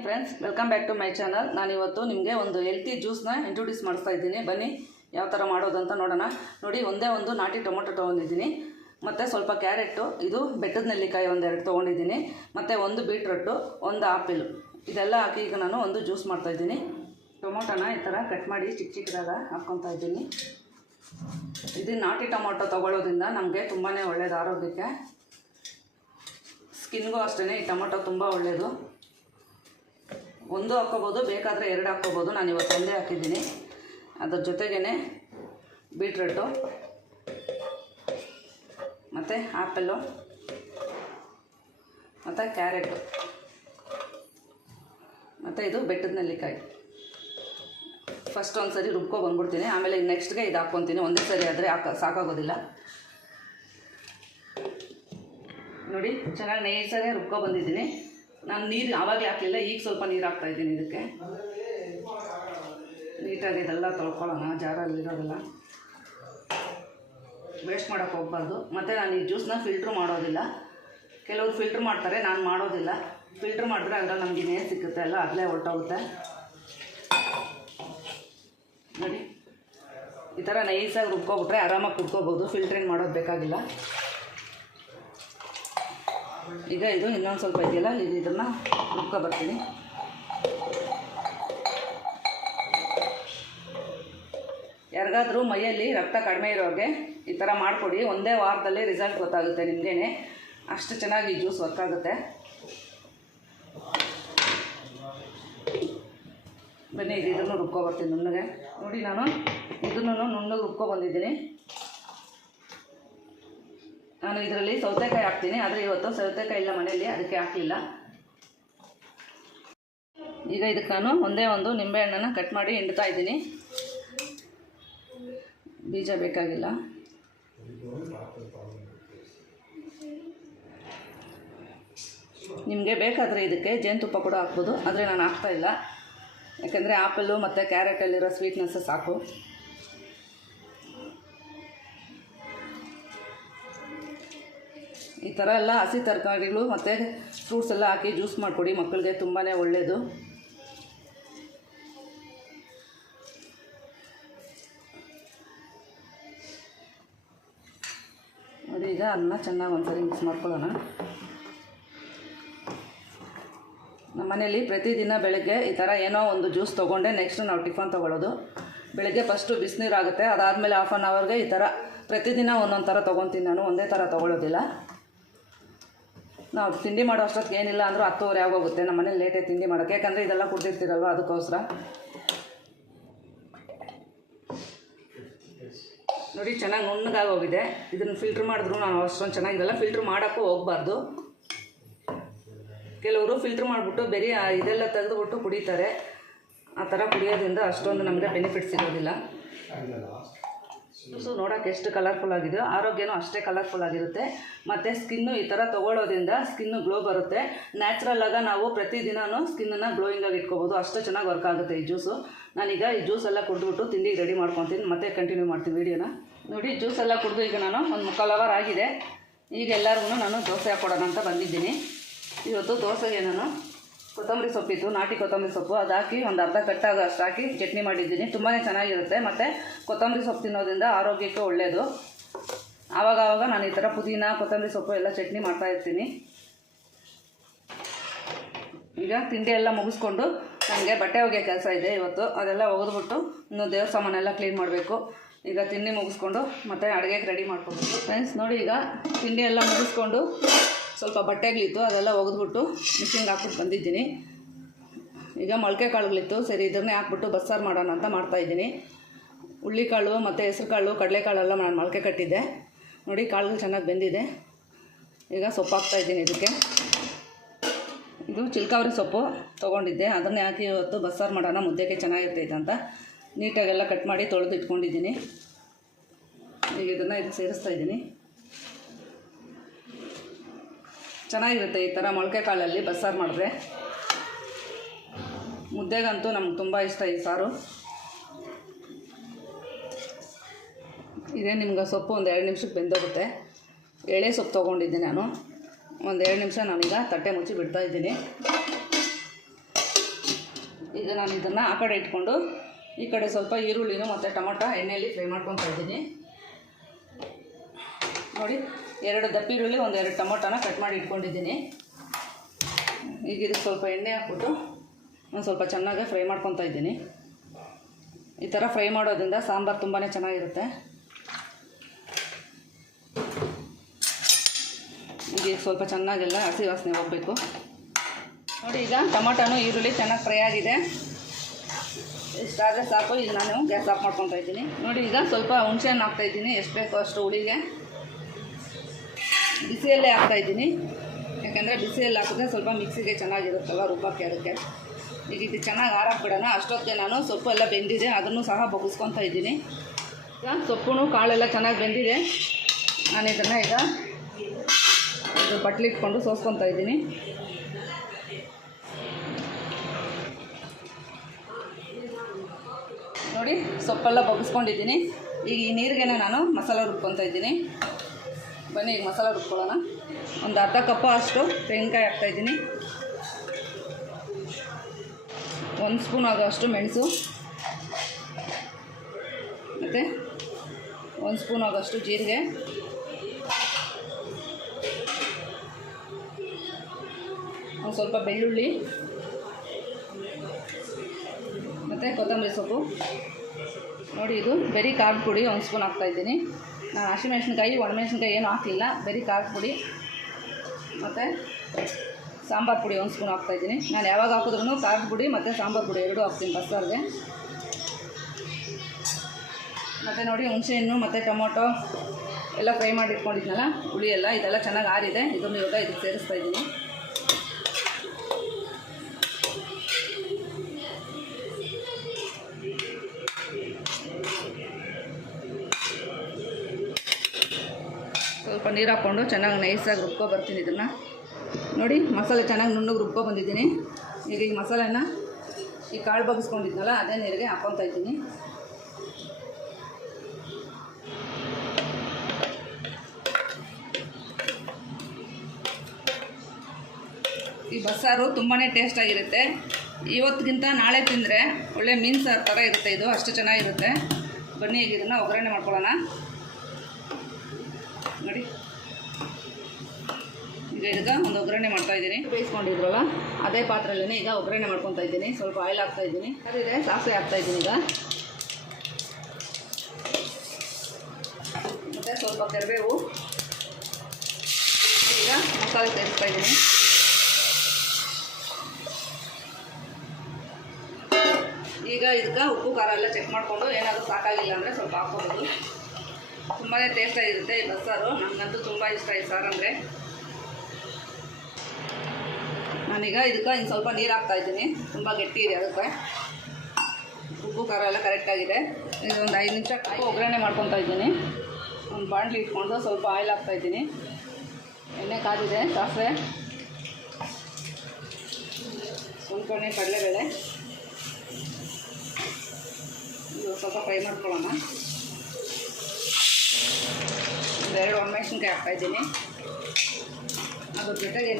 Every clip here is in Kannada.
Morning friends, welcome back to my channel. ನಾನಿವತ್ತು ನಿಮಗೆ ಒಂದು ಹೆಲ್ತಿ ಜ್ಯೂಸ್ನ ಇಂಟ್ರೊಡ್ಯೂಸ್ ಮಾಡಿಸ್ತಾ ಇದ್ದೀನಿ. ಬನ್ನಿ ಯಾವ ಥರ ಮಾಡೋದಂತ ನೋಡೋಣ. ನೋಡಿ, ಒಂದೇ ಒಂದು ನಾಟಿ ಟೊಮೊಟೊ ತೊಗೊಂಡಿದ್ದೀನಿ, ಮತ್ತು ಸ್ವಲ್ಪ ಕ್ಯಾರೆಟು, ಇದು ಬೆಟ್ಟದ ನೆಲ್ಲಿಕಾಯಿ ಒಂದೆರಡು ತೊಗೊಂಡಿದ್ದೀನಿ, ಮತ್ತು ಒಂದು ಬೀಟ್ರೂಟು, ಒಂದು ಆಪಿಲ್, ಇದೆಲ್ಲ ಹಾಕಿ ಈಗ ನಾನು ಒಂದು ಜ್ಯೂಸ್ ಮಾಡ್ತಾಯಿದ್ದೀನಿ. ಟೊಮೊಟೊನ ಈ ಥರ ಕಟ್ ಮಾಡಿ ಚಿಕ್ಕ ಚಿಕ್ಕದಾಗ ಹಾಕ್ಕೊತಾ ಇದ್ದೀನಿ. ಇದು ನಾಟಿ ಟೊಮೊಟೊ ತೊಗೊಳ್ಳೋದ್ರಿಂದ ನಮಗೆ ತುಂಬಾ ಒಳ್ಳೆಯದು ಆರೋಗ್ಯಕ್ಕೆ, ಸ್ಕಿನ್ಗೂ ಅಷ್ಟೇ ಈ ಟೊಮೊಟೊ ತುಂಬ ಒಳ್ಳೆಯದು. ಒಂದು ಹಾಕ್ಕೋಬೋದು, ಬೇಕಾದರೆ ಎರಡು ಹಾಕ್ಕೋಬೋದು. ನಾನು ಇವತ್ತು ಒಂದೇ ಹಾಕಿದ್ದೀನಿ. ಅದ್ರ ಜೊತೆಗೇ ಬೀಟ್ರೂಟು ಮತ್ತು ಆ್ಯಪಲ್ಲು ಮತ್ತು ಕ್ಯಾರೆಟು ಮತ್ತು ಇದು ಬೆಟ್ಟದ ನೆಲ್ಲಿಕಾಯಿ. ಫಸ್ಟ್ ಒಂದು ಸರಿ ಬಂದ್ಬಿಡ್ತೀನಿ, ಆಮೇಲೆ ನೆಕ್ಸ್ಟ್ಗೆ ಇದು ಹಾಕ್ಕೊತೀನಿ. ಒಂದೇ ಸರಿ ಆದರೆ ಸಾಕಾಗೋದಿಲ್ಲ. ನೋಡಿ, ಚೆನ್ನಾಗಿ ನೈಸಾಗೆ ಬಂದಿದ್ದೀನಿ. ನಾನು ನೀರು ಆವಾಗಲೇ ಹಾಕಲಿಲ್ಲ, ಈಗ ಸ್ವಲ್ಪ ನೀರು ಹಾಕ್ತಾಯಿದ್ದೀನಿ. ಇದಕ್ಕೆ ನೀಟಾಗಿ ಇದೆಲ್ಲ ತೊಳ್ಕೊಳ್ಳೋಣ, ಜಾರಲ್ಲಿರೋದೆಲ್ಲ ವೇಸ್ಟ್ ಮಾಡೋಕ್ಕೆ ಹೋಗ್ಬಾರ್ದು. ಮತ್ತು ನಾನು ಈ ಜ್ಯೂಸನ್ನ ಫಿಲ್ಟ್ರ್ ಮಾಡೋದಿಲ್ಲ. ಕೆಲವರು ಫಿಲ್ಟ್ರ್ ಮಾಡ್ತಾರೆ, ನಾನು ಮಾಡೋದಿಲ್ಲ. ಫಿಲ್ಟ್ರ್ ಮಾಡಿದ್ರೆ ಅದರಲ್ಲಿ ನಮಗೆ ನೀರು ಸಿಕ್ಕುತ್ತೆ, ಎಲ್ಲ ಅಲ್ಲೇ ಹೊರಟೋಗುತ್ತೆ. ನೋಡಿ, ಈ ಥರ ನೈಸಾಗಿ ರುಬ್ಕೊಬಿಟ್ರೆ ಆರಾಮಾಗಿ ಕುಡ್ಕೋಬೋದು, ಫಿಲ್ಟ್ರೇನು ಮಾಡೋದು ಬೇಕಾಗಿಲ್ಲ. ಈಗ ಇದು ಇನ್ನೊಂದು ಸ್ವಲ್ಪ ಇದೆಯಲ್ಲ, ಇದನ್ನು ಬರ್ತೀನಿ. ಯಾರಿಗಾದ್ರೂ ಮೈಯಲ್ಲಿ ರಕ್ತ ಕಡಿಮೆ ಇರೋರಿಗೆ ಈ ಥರ ಮಾಡಿಕೊಡಿ. ಒಂದೇ ವಾರದಲ್ಲಿ ರಿಸಲ್ಟ್ ಗೊತ್ತಾಗುತ್ತೆ ನಿಮಗೇನೆ, ಅಷ್ಟು ಚೆನ್ನಾಗಿ ಜ್ಯೂಸ್ ವರ್ಕ್ ಆಗುತ್ತೆ. ಬನ್ನಿ, ಇದನ್ನು ರುಬ್ಕೊಬರ್ತೀನಿ ನುಣ್ಣಗೆ. ನೋಡಿ, ನಾನು ಇದನ್ನು ನುಣ್ಣಗೆ ರುಬ್ಕೊಬಂದಿದ್ದೀನಿ. ನಾನು ಇದರಲ್ಲಿ ಸೌತೆಕಾಯಿ ಹಾಕ್ತೀನಿ, ಆದರೆ ಇವತ್ತು ಸೌತೆಕಾಯಿ ಇಲ್ಲ ಮನೆಯಲ್ಲಿ, ಅದಕ್ಕೆ ಹಾಕಲಿಲ್ಲ. ಈಗ ಇದಕ್ಕೆ ನಾನು ಒಂದೇ ಒಂದು ನಿಂಬೆಹಣ್ಣನ್ನು ಕಟ್ ಮಾಡಿ ಹಿಂಡ್ತಾ ಇದ್ದೀನಿ. ಬೀಜ ಬೇಕಾಗಿಲ್ಲ. ನಿಮಗೆ ಬೇಕಾದರೆ ಇದಕ್ಕೆ ಜೇನುತುಪ್ಪ ಕೂಡ ಹಾಕ್ಬೋದು, ಆದರೆ ನಾನು ಹಾಕ್ತಾಯಿಲ್ಲ. ಯಾಕೆಂದರೆ ಆಪಲ್ಲು ಮತ್ತು ಕ್ಯಾರೆಟಲ್ಲಿರೋ ಸ್ವೀಟ್ನೆಸ್ ಸಾಕು. ಈ ಥರ ಎಲ್ಲ ಹಸಿ ತರಕಾರಿಗಳು ಮತ್ತು ಫ್ರೂಟ್ಸ್ ಎಲ್ಲ ಹಾಕಿ ಜ್ಯೂಸ್ ಮಾಡಿಕೊಡಿ, ಮಕ್ಕಳಿಗೆ ತುಂಬಾ ಒಳ್ಳೆಯದು. ನೋಡಿ, ಈಗ ಅದನ್ನ ಚೆನ್ನಾಗಿ ಒಂದ್ಸರಿ ಮಿಕ್ಸ್ ಮಾಡ್ಕೊಳ್ಳೋಣ. ನಮ್ಮ ಮನೇಲಿ ಪ್ರತಿದಿನ ಬೆಳಗ್ಗೆ ಈ ಥರ ಏನೋ ಒಂದು ಜ್ಯೂಸ್ ತೊಗೊಂಡೆ ನೆಕ್ಸ್ಟ್ ನಾವು ಟಿಫನ್ ತೊಗೊಳ್ಳೋದು. ಬೆಳಗ್ಗೆ ಫಸ್ಟು ಬಿಸಿನೀರಾಗುತ್ತೆ, ಅದಾದಮೇಲೆ ಹಾಫ್ ಆನ್ ಅವರ್ಗೆ ಈ ಥರ ಪ್ರತಿದಿನ ಒಂದೊಂದು ಥರ ತೊಗೊತೀನಿ. ನಾನು ಒಂದೇ ಥರ ತೊಗೊಳ್ಳೋದಿಲ್ಲ. ನಾವು ತಿಂಡಿ ಮಾಡೋ ಅಷ್ಟೊತ್ತಿಗೆ ಏನಿಲ್ಲ ಅಂದರೂ 10:30 ಆಗೋಗುತ್ತೆ. ನಮ್ಮ ಮನೇಲಿ ಲೇಟಾಗಿ ತಿಂಡಿ ಮಾಡೋಕ್ಕೆ, ಯಾಕಂದರೆ ಇದೆಲ್ಲ ಕುಡ್ದಿರ್ತೀರಲ್ವ, ಅದಕ್ಕೋಸ್ಕರ. ನೋಡಿ, ಚೆನ್ನಾಗಿ ನುಣ್ಣಗಾಗಿ ಹೋಗಿದೆ. ಇದನ್ನು ಫಿಲ್ಟ್ರ್ ಮಾಡಿದ್ರು ನಾನು ಅಷ್ಟೊಂದು ಚೆನ್ನಾಗಿರಲ್ಲ. ಫಿಲ್ಟ್ರ್ ಮಾಡೋಕ್ಕೂ ಹೋಗಬಾರ್ದು. ಕೆಲವರು ಫಿಲ್ಟ್ರ್ ಮಾಡಿಬಿಟ್ಟು ಬೇರೆ ಇದೆಲ್ಲ ತೆಗೆದುಬಿಟ್ಟು ಕುಡಿತಾರೆ. ಆ ಥರ ಕುಡಿಯೋದ್ರಿಂದ ಅಷ್ಟೊಂದು ನಮಗೆ ಬೆನಿಫಿಟ್ ಸಿಗೋದಿಲ್ಲ. ಜ್ಯೂಸು ನೋಡೋಕೆ ಎಷ್ಟು ಕಲರ್ಫುಲ್ ಆಗಿದೆಯೋ ಆರೋಗ್ಯನೂ ಅಷ್ಟೇ ಕಲರ್ಫುಲ್ ಆಗಿರುತ್ತೆ. ಮತ್ತು ಸ್ಕಿನ್ನು ಈ ಥರ ತೊಗೊಳ್ಳೋದ್ರಿಂದ ಸ್ಕಿನ್ನು ಗ್ಲೋ ಬರುತ್ತೆ. ನ್ಯಾಚುರಲ್ಲಾಗಿ ನಾವು ಪ್ರತಿದಿನವೂ ಸ್ಕಿನ್ನನ್ನು ಗ್ಲೋಯಿಂಗಾಗಿ ಇಟ್ಕೋಬೋದು, ಅಷ್ಟು ಚೆನ್ನಾಗಿ ವರ್ಕ್ ಆಗುತ್ತೆ ಈ ಜ್ಯೂಸು. ನಾನೀಗ ಈ ಜ್ಯೂಸೆಲ್ಲ ಕುಡಿದ್ಬಿಟ್ಟು ತಿಂಡಿಗೆ ರೆಡಿ ಮಾಡ್ಕೊತೀನಿ, ಮತ್ತೆ ಕಂಟಿನ್ಯೂ ಮಾಡ್ತೀನಿ ವೀಡಿಯೋನ. ನೋಡಿ, ಜ್ಯೂಸೆಲ್ಲ ಕುಡಿದು ಈಗ ನಾನು ಒಂದು 3/4 ಅವರ್ ಆಗಿದೆ. ಈಗ ಎಲ್ಲರಿಗೂ ನಾನು ದೋಸೆ ಹಾಕ್ಕೊಡೋಣ ಅಂತ ಬಂದಿದ್ದೀನಿ. ಇವತ್ತು ದೋಸೆಗೆ ನಾನು ಕೊತ್ತಂಬರಿ ಸೊಪ್ಪಿತ್ತು, ನಾಟಿ ಕೊತ್ತಂಬರಿ ಸೊಪ್ಪು, ಅದು ಹಾಕಿ ಒಂದು ಅರ್ಧ ಕಟ್ಟಾಗ ಅಷ್ಟು ಹಾಕಿ ಚಟ್ನಿ ಮಾಡಿದ್ದೀನಿ. ತುಂಬಾ ಚೆನ್ನಾಗಿರುತ್ತೆ. ಮತ್ತು ಕೊತ್ತಂಬರಿ ಸೊಪ್ಪು ತಿನ್ನೋದ್ರಿಂದ ಆರೋಗ್ಯಕ್ಕೆ ಒಳ್ಳೆಯದು. ಆವಾಗವಾಗ ನಾನು ಈ ಥರ ಪುದೀನ ಕೊತ್ತಂಬರಿ ಸೊಪ್ಪು ಎಲ್ಲ ಚಟ್ನಿ ಮಾಡ್ತಾಯಿರ್ತೀನಿ. ಈಗ ತಿಂಡಿ ಎಲ್ಲ ಮುಗಿಸ್ಕೊಂಡು ನನಗೆ ಬಟ್ಟೆ ಒಗೆಯೋ ಕೆಲಸ ಇದೆ ಇವತ್ತು. ಅದೆಲ್ಲ ಒಗೆದ್ಬಿಟ್ಟು ಇನ್ನು ದೇವ್ರ ಸಾಮಾನೆಲ್ಲ ಕ್ಲೀನ್ ಮಾಡಬೇಕು. ಈಗ ತಿಂಡಿ ಮುಗಿಸ್ಕೊಂಡು ಮತ್ತೆ ಅಡುಗೆಗೆ ರೆಡಿ ಮಾಡ್ಕೊಬೇಕು. ಫ್ರೆಂಡ್ಸ್, ನೋಡಿ, ಈಗ ತಿಂಡಿ ಎಲ್ಲ ಮುಗಿಸ್ಕೊಂಡು ಸ್ವಲ್ಪ ಬಟ್ಟೆಗಳಿತ್ತು, ಅದೆಲ್ಲ ಒಗೆದ್ಬಿಟ್ಟು ಮಿಷಿನ್ಗೆ ಹಾಕ್ಬಿಟ್ಟು ಬಂದಿದ್ದೀನಿ. ಈಗ ಮೊಳಕೆ ಕಾಳುಗಳಿತ್ತು, ಸರಿ ಇದನ್ನೇ ಹಾಕ್ಬಿಟ್ಟು ಬಸ್ಸಾರು ಮಾಡೋಣ ಅಂತ ಮಾಡ್ತಾಯಿದ್ದೀನಿ. ಹುಳ್ಳಿಕಾಳು ಮತ್ತು ಹೆಸ್ರುಕಾಳು ಕಡಲೆಕಾಳೆಲ್ಲ ನಾನು ಮೊಳಕೆ ಕಟ್ಟಿದ್ದೆ. ನೋಡಿ, ಕಾಳುಗಳು ಚೆನ್ನಾಗಿ ಬೆಂದಿದೆ. ಈಗ ಸೊಪ್ಪು ಹಾಕ್ತಾಯಿದ್ದೀನಿ. ಇದಕ್ಕೆ ಇದು ಚಿಲ್ಕಾವರಿ ಸೊಪ್ಪು ತೊಗೊಂಡಿದ್ದೆ, ಅದನ್ನೇ ಹಾಕಿ ಇವತ್ತು ಬಸ್ಸಾರು ಮಾಡೋಣ, ಮುದ್ದೆಗೆ ಚೆನ್ನಾಗಿರ್ತೈತೆ ಅಂತ ನೀಟಾಗೆಲ್ಲ ಕಟ್ ಮಾಡಿ ತೊಳೆದು ಇಟ್ಕೊಂಡಿದ್ದೀನಿ. ಈಗ ಇದನ್ನು ಇದಕ್ಕೆ ಸೇರಿಸ್ತಾಯಿದ್ದೀನಿ. ಚೆನ್ನಾಗಿರುತ್ತೆ ಈ ಥರ ಮೊಳಕೆ ಕಾಳಲ್ಲಿ ಬಸ್ಸಾರು ಮಾಡಿದ್ರೆ. ಮುದ್ದೆಗಂತೂ ನಮ್ಗೆ ತುಂಬ ಇಷ್ಟ ಈ ಸಾರು. ಇದೇ ನಿಮ್ಗೆ ಸೊಪ್ಪು ಒಂದು 2 ನಿಮಿಷಕ್ಕೆ ಬೆಂದೋಗುತ್ತೆ. ಎಳೆ ಸೊಪ್ಪು ತೊಗೊಂಡಿದ್ದೆ ನಾನು. ಒಂದು 2 ನಿಮಿಷ ನಾನೀಗ ತಟ್ಟೆ ಮುಚ್ಚಿ ಬಿಡ್ತಾಯಿದ್ದೀನಿ. ಈಗ ನಾನು ಇದನ್ನು ಆ ಕಡೆ ಇಟ್ಕೊಂಡು ಈ ಕಡೆ ಸ್ವಲ್ಪ ಈರುಳ್ಳಿನೂ ಮತ್ತು ಟೊಮೊಟೊ ಎಣ್ಣೆಯಲ್ಲಿ ಫ್ರೈ ಮಾಡ್ಕೊತಾ ಇದ್ದೀನಿ. ನೋಡಿ 2 ದಪ್ಪ ಈರುಳ್ಳಿ 1-2 ಟೊಮೊಟೊನ ಕಟ್ ಮಾಡಿ ಇಟ್ಕೊಂಡಿದ್ದೀನಿ. ಈಗ ಇದಕ್ಕೆ ಸ್ವಲ್ಪ ಎಣ್ಣೆ ಹಾಕ್ಬಿಟ್ಟು ನಾನು ಸ್ವಲ್ಪ ಚೆನ್ನಾಗಿ ಫ್ರೈ ಮಾಡ್ಕೊತಾ ಇದ್ದೀನಿ. ಈ ಥರ ಫ್ರೈ ಮಾಡೋದ್ರಿಂದ ಸಾಂಬಾರು ತುಂಬಾ ಚೆನ್ನಾಗಿರುತ್ತೆ. ಈಗ ಸ್ವಲ್ಪ ಚೆನ್ನಾಗೆಲ್ಲ ಹಸಿ ವಾಸನೆ ಹೋಗಬೇಕು. ನೋಡಿ ಈಗ ಟೊಮೊಟೊನು ಈರುಳ್ಳಿ ಚೆನ್ನಾಗಿ ಫ್ರೈ ಆಗಿದೆ. ಇಷ್ಟಾದರೆ ಸಾಕು. ಈಗ ನಾನು ಗ್ಯಾಸ್ ಆಫ್ ಮಾಡ್ಕೊತಾ ಇದ್ದೀನಿ. ನೋಡಿ ಈಗ ಸ್ವಲ್ಪ ಹುಣಸೆಹಣ್ಣು ಹಾಕ್ತಾಯಿದ್ದೀನಿ. ಎಷ್ಟು ಬೇಕೋ ಅಷ್ಟು ಹುಳಿಗೆ ಬಿಸಿಯಲ್ಲೇ ಹಾಕ್ತಾಯಿದ್ದೀನಿ. ಯಾಕೆಂದರೆ ಬಿಸಿಯಲ್ಲಿ ಹಾಕಿದ್ರೆ ಸ್ವಲ್ಪ ಮಿಕ್ಸಿಗೆ ಚೆನ್ನಾಗಿರುತ್ತಲ್ಲ ರುಬ್ಬಕ್ಕೆ. ಅದಕ್ಕೆ ಈಗ ಇದು ಚೆನ್ನಾಗಿ ಆರಾಕ್ಬಿಡೋಣ. ಅಷ್ಟೊತ್ತಿಗೆ ನಾನು ಸೊಪ್ಪು ಎಲ್ಲ ಬೆಂದಿದೆ, ಅದನ್ನು ಸಹ ಬಗ್ಗಿಸ್ಕೊತಾ ಇದ್ದೀನಿ. ಈಗ ಸೊಪ್ಪು ಕಾಳೆಲ್ಲ ಚೆನ್ನಾಗಿ ಬೆಂದಿದೆ. ನಾನು ಇದನ್ನು ಈಗ ಇದು ಬಟ್ಲಿಟ್ಕೊಂಡು ಸೋಸ್ಕೊತಾ ಇದ್ದೀನಿ. ನೋಡಿ ಸೊಪ್ಪೆಲ್ಲ ಬಗ್ಗಿಸ್ಕೊಂಡಿದ್ದೀನಿ. ಈಗ ಈ ನೀರಿಗೆ ನಾನು ಮಸಾಲೆ ರುಬ್ಕೊತಾ ಇದ್ದೀನಿ. ಬನ್ನಿ ಈಗ ಮಸಾಲೆ ರುಬ್ಕೊಳ್ಳೋಣ. ಒಂದು ಅರ್ಧ ಕಪ್ ಅಷ್ಟು ತೆಂಗಿನಕಾಯಿ ಹಾಕ್ತಾಯಿದ್ದೀನಿ. 1 ಸ್ಪೂನ್ ಆಗೋಷ್ಟು ಮೆಣಸು ಮತ್ತು 1 ಸ್ಪೂನ್ ಆಗೋಷ್ಟು ಜೀರಿಗೆ, ಒಂದು ಸ್ವಲ್ಪ ಬೆಳ್ಳುಳ್ಳಿ ಮತ್ತು ಕೊತ್ತಂಬರಿ ಸೊಪ್ಪು. ನೋಡಿ ಇದು ಬರೀ ಖಾರದ ಪುಡಿ 1 ಸ್ಪೂನ್ ಹಾಕ್ತಾಯಿದ್ದೀನಿ. ನಾನು ಹಸಿಮೆಣ್ಸಿನ್ಕಾಯಿ ಒಣಮೆಣ್ಸಿನ್ಕಾಯಿ ಏನೂ ಹಾಕಲಿಲ್ಲ, ಬರೀ ಖಾರದ ಪುಡಿ ಮತ್ತು ಸಾಂಬಾರು ಪುಡಿ 1 ಸ್ಪೂನ್ ಹಾಕ್ತಾಯಿದ್ದೀನಿ. ನಾನು ಯಾವಾಗ ಹಾಕಿದ್ರೂ ಖಾರದ ಪುಡಿ ಮತ್ತು ಸಾಂಬಾರು ಪುಡಿ 2 ಹಾಕ್ತೀನಿ ಬಸ್ಸಾರಿಗೆ. ಮತ್ತು ನೋಡಿ ಹುಣಸೆಹಣ್ಣು ಮತ್ತು ಟೊಮೊಟೊ ಎಲ್ಲ ಫ್ರೈ ಮಾಡಿ ಇಟ್ಕೊಂಡಿದ್ನಲ್ಲ ಹುಳಿ ಎಲ್ಲ, ಇದೆಲ್ಲ ಚೆನ್ನಾಗಿ ಆರಿದೆ. ಇದನ್ನು ಇವಾಗ ಇದಕ್ಕೆ ಸೇರಿಸ್ತಾ ಇದ್ದೀನಿ. ಸ್ವಲ್ಪ ನೀರು ಹಾಕ್ಕೊಂಡು ಚೆನ್ನಾಗಿ ನೈಸಾಗಿ ರುಬ್ಕೊ ಬರ್ತೀನಿ ಇದನ್ನು. ನೋಡಿ ಮಸಾಲೆ ಚೆನ್ನಾಗಿ ನುಣ್ಣಗೆ ರುಬ್ಕೊ ಬಂದಿದ್ದೀನಿ. ಈಗ ಈ ಮಸಾಲೆನ ಈ ಕಾಳು ಬಗ್ಗಿಸ್ಕೊಂಡಿದ್ನಲ್ಲ ಅದೇ ನೀರಿಗೆ ಹಾಕ್ಕೊತಾ ಇದ್ದೀನಿ. ಈ ಬಸ್ಸಾರು ತುಂಬಾ ಟೇಸ್ಟಾಗಿರುತ್ತೆ. ಇವತ್ತಿಗಿಂತ ನಾಳೆ ತಿಂದರೆ ಒಳ್ಳೆ ಮೀನು ಸಾರು ಥರ ಇರುತ್ತೆ. ಇದು ಅಷ್ಟು ಚೆನ್ನಾಗಿರುತ್ತೆ. ಬನ್ನಿ ಈಗ ಇದನ್ನು ಒಗ್ಗರಣೆ ಮಾಡ್ಕೊಳ್ಳೋಣ. ನೋಡಿ ಈಗ ಇದಕ್ಕೆ ಒಂದು ಒಗ್ಗರಣೆ ಮಾಡ್ತಾಯಿದ್ದೀನಿ. ಬೇಯಿಸ್ಕೊಂಡಿದ್ರಲ್ಲ ಅದೇ ಪಾತ್ರೆಯಲ್ಲೇ ಈಗ ಒಗ್ಗರಣೆ ಮಾಡ್ಕೊತಾ ಇದ್ದೀನಿ. ಸ್ವಲ್ಪ ಆಯಿಲ್ ಹಾಕ್ತಾಯಿದ್ದೀನಿ. ಅದಿದೆ ಸಾಸಿವೆ ಹಾಕ್ತಾಯಿದ್ದೀನಿ ಈಗ, ಮತ್ತು ಸ್ವಲ್ಪ ಕರಿಬೇವು. ಈಗ ಮಸಾಲೆ ಸೇರಿಸ್ತಾ ಇದ್ದೀನಿ. ಈಗ ಇದಕ್ಕೆ ಉಪ್ಪು ಖಾರ ಎಲ್ಲ ಚೆಕ್ ಮಾಡಿಕೊಂಡು ಏನಾದರೂ ಸಾಕಾಗಿಲ್ಲ ಅಂದರೆ ಸ್ವಲ್ಪ ಹಾಕ್ಕೋಬೋದು. ತುಂಬಾ ಟೇಸ್ಟಾಗಿರುತ್ತೆ ಈ ಬಸ್ಸಾರು. ನನಗಂತೂ ತುಂಬ ಇಷ್ಟ ಈ ಸಾರು ಅಂದರೆ. ನಾನೀಗ ಇದಕ್ಕೆ ಇನ್ನು ಸ್ವಲ್ಪ ನೀರು ಹಾಕ್ತಾಯಿದ್ದೀನಿ. ತುಂಬ ಗಟ್ಟಿ ಇದೆ, ಅದಕ್ಕೆ ಉಪ್ಪು ಖಾರ ಎಲ್ಲ ಕರೆಕ್ಟಾಗಿದೆ. ಇದೊಂದು 5 ನಿಮಿಷ ಒಗ್ಗರಣೆ ಮಾಡ್ಕೊತಾ ಇದ್ದೀನಿ. ಒಂದು ಬಾಣಲಿ ಇಟ್ಕೊಂಡು ಸ್ವಲ್ಪ ಆಯಿಲ್ ಹಾಕ್ತಾಯಿದ್ದೀನಿ. ಎಣ್ಣೆ ಕಾದಿದೆ. ಸಾಸಿವೆ, ಒಂದ್ಕೊಣೆ ಕಡಲೆಬೇಳೆ, ಇದು ಸ್ವಲ್ಪ ಫ್ರೈ ಮಾಡ್ಕೊಳ್ಳೋಣ. 2 ಒಣಮೆಣಸಿನ್ಕಾಯಿ ಹಾಕ್ತಾಯಿದ್ದೀನಿ. ಅದ್ರ ಜೊತೆಗೇ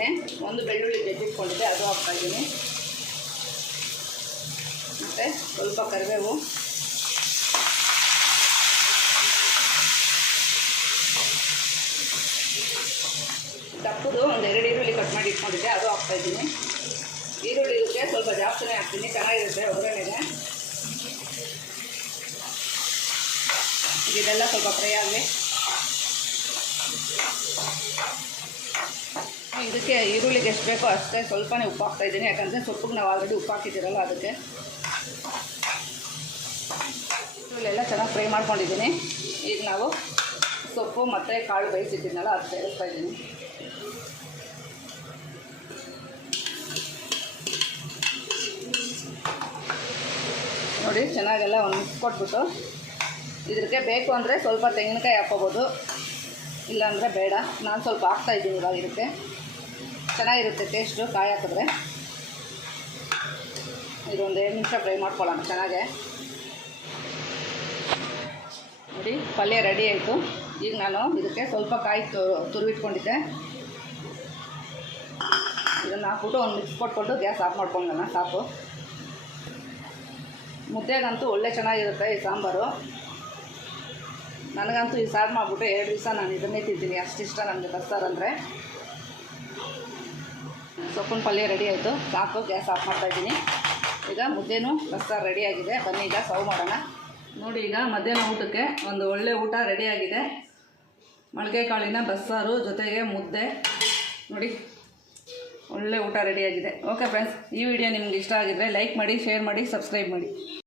1 ಬೆಳ್ಳುಳ್ಳಿ ಜಜ್ಜಿಟ್ಕೊಂಡಿದ್ದೆ, ಅದು ಹಾಕ್ತಾಯಿದ್ದೀನಿ. ಮತ್ತು ಸ್ವಲ್ಪ ಕರಿಬೇವು, ದಪ್ಪದು 1-2 ಈರುಳ್ಳಿ ಕಟ್ ಮಾಡಿ ಇಟ್ಕೊಂಡಿದ್ದೆ, ಅದು ಹಾಕ್ತಾಯಿದ್ದೀನಿ. ಈರುಳ್ಳಿ ಇದಕ್ಕೆ ಸ್ವಲ್ಪ ಜಾಸ್ತಿನೇ ಹಾಕ್ತೀನಿ, ಚೆನ್ನಾಗಿರುತ್ತೆ ಒಗ್ಗರಣೆಗೆ. ಇದೆಲ್ಲ ಸ್ವಲ್ಪ ಫ್ರೈ ಆಗಲಿ. ಇದಕ್ಕೆ ಈರುಳ್ಳಿಗೆ ಎಷ್ಟು ಬೇಕೋ ಅಷ್ಟೇ ಸ್ವಲ್ಪನೇ ಉಪ್ಪು ಹಾಕ್ತಾಯಿದ್ದೀನಿ. ಯಾಕಂದರೆ ಸೊಪ್ಪಿಗೆ ನಾವು ಆಲ್ರೆಡಿ ಉಪ್ಪು ಹಾಕಿದ್ದೀರಲ್ಲ ಅದಕ್ಕೆ. ಈರುಳ್ಳೆಲ್ಲ ಚೆನ್ನಾಗಿ ಫ್ರೈ ಮಾಡ್ಕೊಂಡಿದ್ದೀನಿ. ಈಗ ನಾವು ಸೊಪ್ಪು ಮತ್ತು ಕಾಳು ಬೇಯಿಸಿದ್ದೀನಲ್ಲ ಅದು ಸೇರಿಸ್ತಾ ಇದ್ದೀನಿ. ನೋಡಿ ಚೆನ್ನಾಗೆಲ್ಲ ಒಂದು ಮಿಕ್ಸ್ ಕೊಟ್ಬಿಟ್ಟು ಇದಕ್ಕೆ ಬೇಕು ಅಂದರೆ ಸ್ವಲ್ಪ ತೆಂಗಿನಕಾಯಿ ಹಾಕ್ಕೋಬೋದು, ಇಲ್ಲಾಂದರೆ ಬೇಡ. ನಾನು ಸ್ವಲ್ಪ ಹಾಕ್ತಾಯಿದ್ದೀನಿ ಇವಾಗ. ಇದಕ್ಕೆ ಚೆನ್ನಾಗಿರುತ್ತೆ ಟೇಸ್ಟು ಕಾಯಿ ಹಾಕಿದ್ರೆ. ಇದೊಂದು 2 ನಿಮಿಷ ಫ್ರೈ ಮಾಡ್ಕೊಳ್ಳೋಣ ಚೆನ್ನಾಗೆ. ನೋಡಿ ಪಲ್ಯ ರೆಡಿ ಆಯಿತು. ಈಗ ನಾನು ಇದಕ್ಕೆ ಸ್ವಲ್ಪ ಕಾಯಿ ತುರಿವಿಟ್ಕೊಂಡಿದ್ದೆ, ಇದನ್ನು ಹಾಕ್ಬಿಟ್ಟು ಒಂದು ಮಿಕ್ಸ್ ಕೊಟ್ಕೊಂಡು ಗ್ಯಾಸ್ ಆಫ್ ಮಾಡ್ಕೊಳ್ಳೋಣ ಸಾಕು. ಮುದ್ದೆಗಂತೂ ಒಳ್ಳೆ ಚೆನ್ನಾಗಿರುತ್ತೆ ಈ ಸಾಂಬಾರು. ನನಗಂತೂ ಈ ಸಾರು ಮಾಡಿಬಿಟ್ಟು 2 ದಿವಸ ನಾನು ಇದನ್ನೇ ತಿಂತೀನಿ, ಅಷ್ಟಿಷ್ಟ ನನಗೆ ಬಸ್ಸಾರು ಅಂದರೆ. ಸೊಪ್ಪಿನ ಪಲ್ಯ ರೆಡಿ ಆಯಿತು, ಸಾಕು, ಗ್ಯಾಸ್ ಆಫ್ ಮಾಡ್ತಾಯಿದ್ದೀನಿ. ಈಗ ಮುದ್ದೆನೂ ಬಸ್ಸಾರು ರೆಡಿಯಾಗಿದೆ. ಬನ್ನಿ ಈಗ ಸರ್ವ್ ಮಾಡೋಣ. ನೋಡಿ, ಈಗ ಮಧ್ಯಾಹ್ನ ಊಟಕ್ಕೆ ಒಂದು ಒಳ್ಳೆ ಊಟ ರೆಡಿಯಾಗಿದೆ. ಮೊಳಕೆ ಕಾಳಿನ ಬಸ್ಸಾರು ಜೊತೆಗೆ ಮುದ್ದೆ. ನೋಡಿ, ಒಳ್ಳೆ ಊಟ ರೆಡಿಯಾಗಿದೆ. ಓಕೆ ಫ್ರೆಂಡ್ಸ್, ಈ ವಿಡಿಯೋ ನಿಮ್ಗೆ ಇಷ್ಟ ಆಗಿದ್ರೆ ಲೈಕ್ ಮಾಡಿ, ಶೇರ್ ಮಾಡಿ, ಸಬ್ಸ್ಕ್ರೈಬ್ ಮಾಡಿ.